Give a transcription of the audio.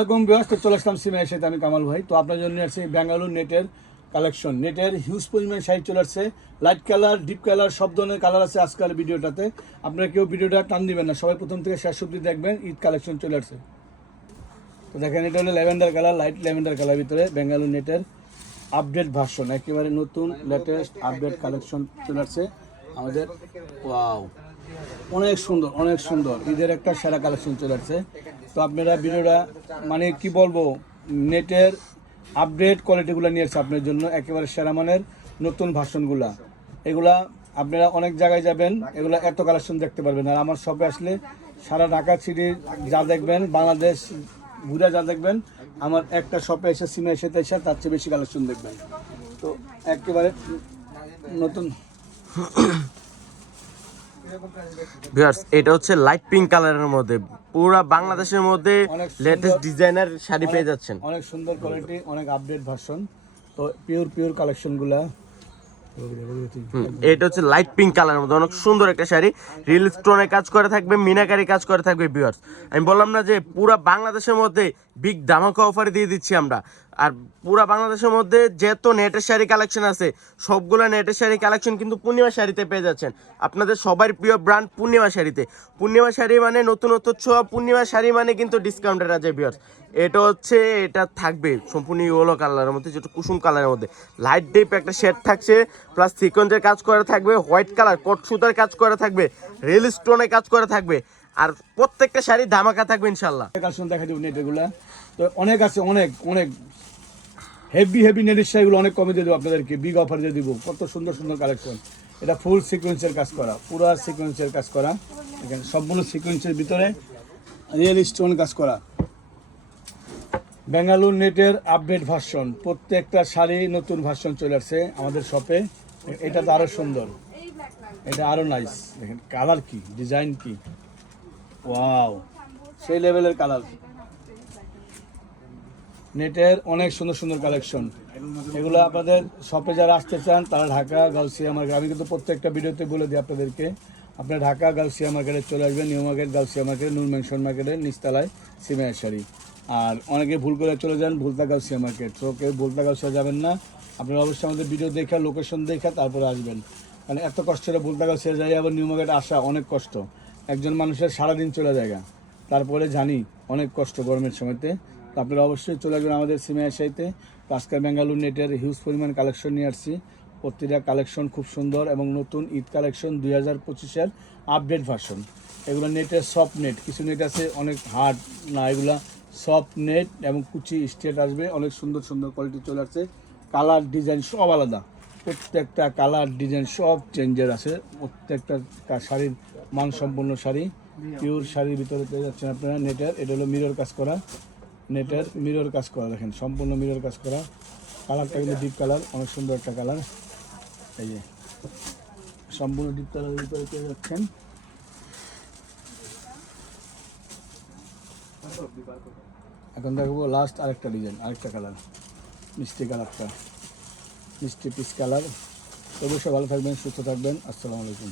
এরকম ব্যবস্থা চলে আসলাম সিমের সাথে, আমি কামাল ভাই। তো আপনার জন্য আসছে ব্যাঙ্গালোর নেটের কালেকশন। নেটের হিউজ পরিমাণ শাড়ি চলে আসছে, লাইট কালার, ডিপ কালার, সব ধরনের কালার আছে আজকাল ভিডিওটাতে। আপনারা কেউ ভিডিওটা টান দিবেন না, সবাই প্রথম থেকে শেষ অবধি দেখবেন। ঈদ কালেকশন চলে আসছে। তো দেখেন, এটা হলো lavender colour, light lavender colour ভিতরে ব্যাঙ্গালোর নেটের আপডেট ভার্সন, একেবারে নতুন লেটেস্ট আপডেট কালেকশন চলে আসছে আমাদের। ওয়াও, অনেক সুন্দর, অনেক সুন্দর। ঈদের একটা সেরা কালেকশন চলে আসছে। তো আপনারা ভিডিওটা মানে কি বলবো, নেটের আপডেট কোয়ালিটিগুলো নিয়ে আসছে আপনার জন্য, একেবারে সেরা মানের নতুন ভার্সনগুলা। এগুলা আপনারা অনেক জায়গায় যাবেন, এগুলা এত কালেকশন দেখতে পারবেন। আর আমার শপে আসলে সারা ঢাকা সিটির যা দেখবেন, বাংলাদেশ ঘুরে যা দেখবেন, আমার একটা শপে এসে সিমে এসে তার চেয়ে বেশি কালেকশন দেখবেন। তো একেবারে নতুন। ভিউয়ার্স, এটা হচ্ছে লাইট পিঙ্ক কালারের মধ্যে পুরা বাংলাদেশের মধ্যে লেটেস্ট ডিজাইনার শাড়ি পেয়ে যাচ্ছেন। অনেক সুন্দর কোয়ালিটি, অনেক আপডেট ভার্সন। তো পিওর কালেকশনগুলা। এটা হচ্ছে লাইট পিঙ্ক কালারের মধ্যে অনেক সুন্দর একটা শাড়ি, রিল স্টোনে কাজ করে থাকবে, মিনাকারি কাজ করে থাকবে। ভিউয়ার্স, আমি বললাম না যে পুরা বাংলাদেশের মধ্যে বিগ ধামাকা অফার দিয়ে দিচ্ছি আমরা। আর পুরা বাংলাদেশের মধ্যে যেহেতু নেটের শাড়ি কালেকশন আছে, সবগুলো নেটের শাড়ি কালেকশন কিন্তু পূর্ণিমা শাড়িতে পেয়ে যাচ্ছেন। আপনাদের সবার প্রিয় ব্র্যান্ড পূর্ণিমা শাড়িতে। পূর্ণিমা শাড়ি মানে নতুনত্ব ছোঁয়া, পূর্ণিমা শাড়ি মানে কিন্তু ডিসকাউন্টের আছে। ভিউয়ার্স, এটা থাকবে সম্পূর্ণ ইয়েলো কালারের মধ্যে, যেটা কুসুম কালারের মধ্যে লাইট ডিপ একটা শেড থাকছে, প্লাস সিকোয়েন্সের কাজ করা থাকবে, হোয়াইট কালার কট সুতার কাজ করা থাকবে, রিল স্টোনে কাজ করা থাকবে, আর প্রত্যেকটা শাড়ি ধামাকা থাকবে ইনশাল্লাহ। কালেকশন দেখা যাবে নেটেরগুলা। তো অনেক আছে, অনেক অনেক হেভি নেটের শাড়িগুলো অনেক কমে দিয়ে দেবো আপনাদেরকে, বিগ অফার দিয়ে দিব। কত সুন্দর সুন্দর কালেকশন। এটা ফুল সিকোয়েন্সের কাজ করা, পুরো সিকোয়েন্সের কাজ করা। এখানে সবগুলো সিকোয়েন্সের ভিতরে রিয়েল স্টোন কাজ করা। ব্যাঙ্গালোর নেটের আপডেট ভার্সন, প্রত্যেকটা শাড়ি নতুন ভার্সন চলে আসছে আমাদের শপে। এটা তো আরও সুন্দর, এটা আরও নাইস। দেখেন কালার কি, ডিজাইন কি, ওয়াও, সেই লেভেলের কালার। নেটের অনেক সুন্দর সুন্দর কালেকশন। এগুলো আপনাদের শপে যারা আসতে চান তারা ঢাকা গাউসিয়া মার্কেট, আমি কিন্তু প্রত্যেকটা ভিডিওতে বলে দিই আপনাদেরকে, আপনারা ঢাকা গাউসিয়া মার্কেটে চলে আসবেন। নিউ মার্কেট, গাউসিয়া মার্কেট, নূর মেনশন মার্কেটের নিচতলায় সিমের শাড়ি। আর অনেকে ভুল করে চলে যান ভুলতা গাউসিয়া মার্কেট। তো কেউ ভুলতা গাউসিয়া যাবেন না, আপনারা অবশ্যই আমাদের ভিডিও দেখে, লোকেশন দেখে তারপরে আসবেন। মানে এত কষ্ট করে ভুলতা গাউসিয়া যাই, আবার নিউ মার্কেট আসা অনেক কষ্ট। একজন মানুষের সারাদিন চলে যায়, তারপরে জানি অনেক কষ্ট গরমের সময়তে। তো আপনারা অবশ্যই চলে আসবেন আমাদের সিমের শাড়িতে। আজকাল ব্যাঙ্গালোর নেটের হিউজ পরিমাণ কালেকশন নিয়ে আসছি। প্রতিটা কালেকশন খুব সুন্দর এবং নতুন ঈদ কালেকশন 2025-এর আপডেট ভার্সন। এগুলো নেটের সফট নেট, কিছু নেট আছে অনেক হার্ড না, এগুলা সফট নেট এবং কুচি স্ট্রেট আসবে। অনেক সুন্দর সুন্দর কোয়ালিটি চলে আসছে, কালার ডিজাইন সব আলাদা। প্রত্যেকটা কালার ডিজাইন সব চেঞ্জের আছে। প্রত্যেকটা শাড়ির মানসম্পন্ন শাড়ি, পিওর শাড়ির ভিতরে পেয়ে যাচ্ছেন আপনারা নেটের। এটা হলো মিরর কাজ করা, নেটের মিরর কাজ করা, দেখেন সম্পূর্ণ মিরর কাজ করা। কালারটা কিন্তু ডিপ কালার, অনেক সুন্দর একটা কালার। এই যে সম্পূর্ণ ডিপ কালারের ভিতরে পেয়ে যাচ্ছেন। এখন দেখবো লাস্ট আরেকটা ডিজাইন, আরেকটা কালার, মিষ্টি কালারটা, মিষ্টি পিচ কালার। অবশ্যই ভালো থাকবেন, সুস্থ থাকবেন। আসসালামু আলাইকুম।